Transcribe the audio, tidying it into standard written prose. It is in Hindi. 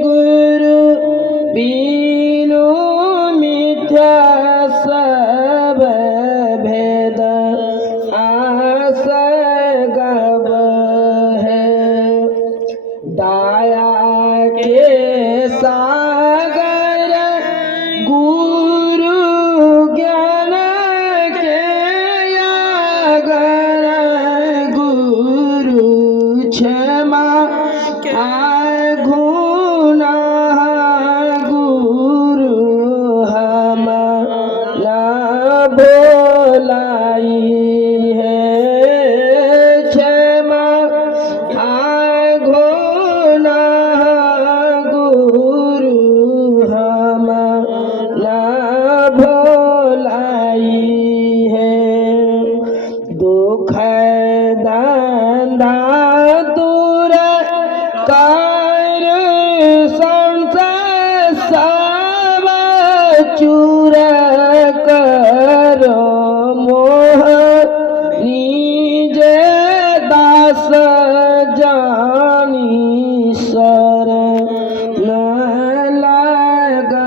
गुरु बीनु मिथ्या सब भेद आस गब है। दाया के सागर गुरु ज्ञान के आगर गुरु क्षमा गुना गुरु हम न बोलाई है। क्षमा गुना गुरु हम न भोलाई है। दुख दांधा दूर कर संसार सब चूर करो मोह निज दास जानी